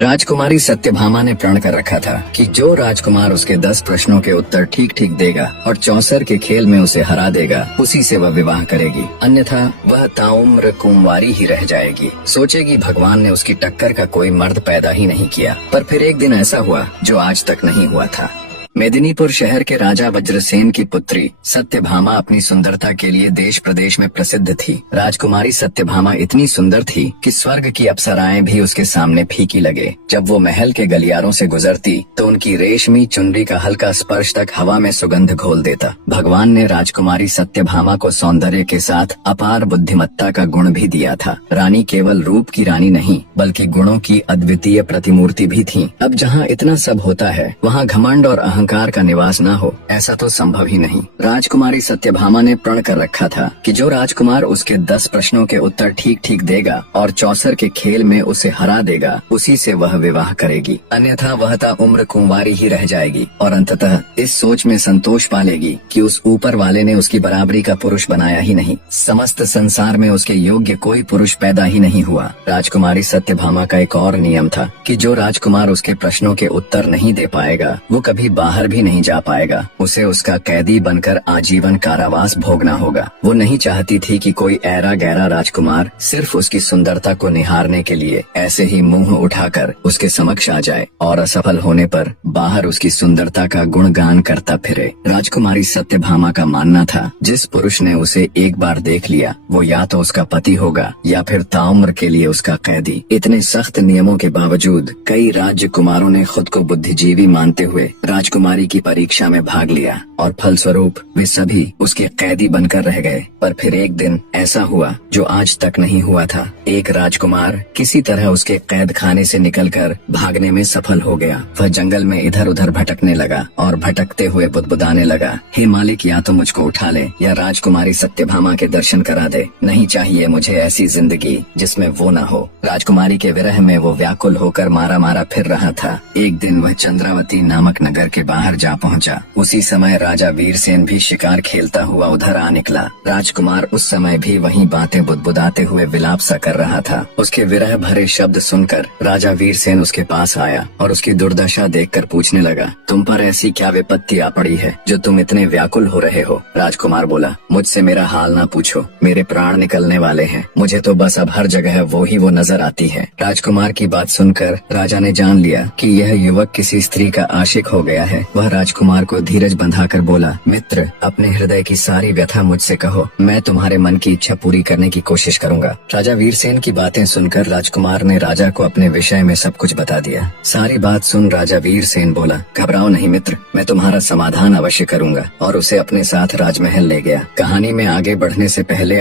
राजकुमारी सत्यभामा ने प्रण कर रखा था कि जो राजकुमार उसके 10 प्रश्नों के उत्तर ठीक ठीक देगा और चौसर के खेल में उसे हरा देगा, उसी से वह विवाह करेगी, अन्यथा वह ताउम्र कुंवारी ही रह जाएगी। सोचेगी भगवान ने उसकी टक्कर का कोई मर्द पैदा ही नहीं किया। पर फिर एक दिन ऐसा हुआ जो आज तक नहीं हुआ था। मेदिनीपुर शहर के राजा वज्रसेन की पुत्री सत्यभामा अपनी सुंदरता के लिए देश प्रदेश में प्रसिद्ध थी। राजकुमारी सत्यभामा इतनी सुंदर थी कि स्वर्ग की अप्सराएं भी उसके सामने फीकी लगे। जब वो महल के गलियारों से गुजरती तो उनकी रेशमी चुनरी का हल्का स्पर्श तक हवा में सुगंध घोल देता। भगवान ने राजकुमारी सत्यभामा को सौंदर्य के साथ अपार बुद्धिमत्ता का गुण भी दिया था। रानी केवल रूप की रानी नहीं बल्कि गुणों की अद्वितीय प्रतिमूर्ति भी थी। अब जहाँ इतना सब होता है वहाँ घमंड और अहंकार का निवास न हो, ऐसा तो संभव ही नहीं। राजकुमारी सत्यभामा ने प्रण कर रखा था कि जो राजकुमार उसके 10 प्रश्नों के उत्तर ठीक ठीक देगा और चौसर के खेल में उसे हरा देगा, उसी से वह विवाह करेगी, अन्यथा वह उम्र कुंवारी ही रह जाएगी। और अंततः इस सोच में संतोष पालेगी कि उस ऊपर वाले ने उसकी बराबरी का पुरुष बनाया ही नहीं। समस्त संसार में उसके योग्य कोई पुरुष पैदा ही नहीं हुआ। राजकुमारी सत्यभामा का एक और नियम था कि जो राजकुमार उसके प्रश्नों के उत्तर नहीं दे पाएगा वो कभी बाहर भी नहीं जा पाएगा। उसे उसका कैदी बनकर आजीवन कारावास भोगना होगा। वो नहीं चाहती थी कि कोई ऐरा गैरा राजकुमार सिर्फ उसकी सुंदरता को निहारने के लिए ऐसे ही मुंह उठाकर उसके समक्ष आ जाए और असफल होने पर बाहर उसकी सुंदरता का गुणगान करता फिरे। राजकुमारी सत्यभामा का मानना था जिस पुरुष ने उसे एक बार देख लिया वो या तो उसका पति होगा या फिर ताउम्र के लिए उसका कैदी। इतने सख्त नियमों के बावजूद कई राजकुमारों ने खुद को बुद्धिजीवी मानते हुए राजकुमारी की परीक्षा में भाग लिया और फलस्वरूप वे सभी उसके कैदी बनकर रह गए। पर फिर एक दिन ऐसा हुआ जो आज तक नहीं हुआ था। एक राजकुमार किसी तरह उसके कैद खाने से निकलकर भागने में सफल हो गया। वह जंगल में इधर उधर भटकने लगा और भटकते हुए बुदबुदाने लगा, हे मालिक, या तो मुझको उठा ले या राजकुमारी सत्यभामा के दर्शन करा दे। नहीं चाहिए मुझे ऐसी जिंदगी जिसमें वो न हो। राजकुमारी के विरह में वो व्याकुल होकर मारा मारा फिर रहा था। एक दिन वह चंद्रावती नामक नगर के बाहर जा पहुंचा। उसी समय राजा वीरसेन भी शिकार खेलता हुआ उधर आ निकला। राजकुमार उस समय भी वहीं बातें बुदबुदाते हुए विलाप सा कर रहा था। उसके विरह भरे शब्द सुनकर राजा वीरसेन उसके पास आया और उसकी दुर्दशा देखकर पूछने लगा, तुम पर ऐसी क्या विपत्ति आ पड़ी है जो तुम इतने व्याकुल हो रहे हो? राजकुमार बोला, मुझसे मेरा हाल ना पूछो, मेरे प्राण निकलने वाले हैं। मुझे तो बस अब हर जगह वो नजर आती है। राजकुमार की बात सुनकर राजा ने जान लिया कि यह युवक किसी स्त्री का आशिक हो गया है। वह राजकुमार को धीरज बंधाकर बोला, मित्र, अपने हृदय की सारी व्यथा मुझसे कहो, मैं तुम्हारे मन की इच्छा पूरी करने की कोशिश करूंगा। राजा वीरसेन की बातें सुनकर राजकुमार ने राजा को अपने विषय में सब कुछ बता दिया। सारी बात सुन राजा वीरसेन बोला, घबराओ नहीं मित्र, मैं तुम्हारा समाधान अवश्य करूंगा। और उसे अपने साथ राजमहल ले गया। कहानी में आगे बढ़ने से पहले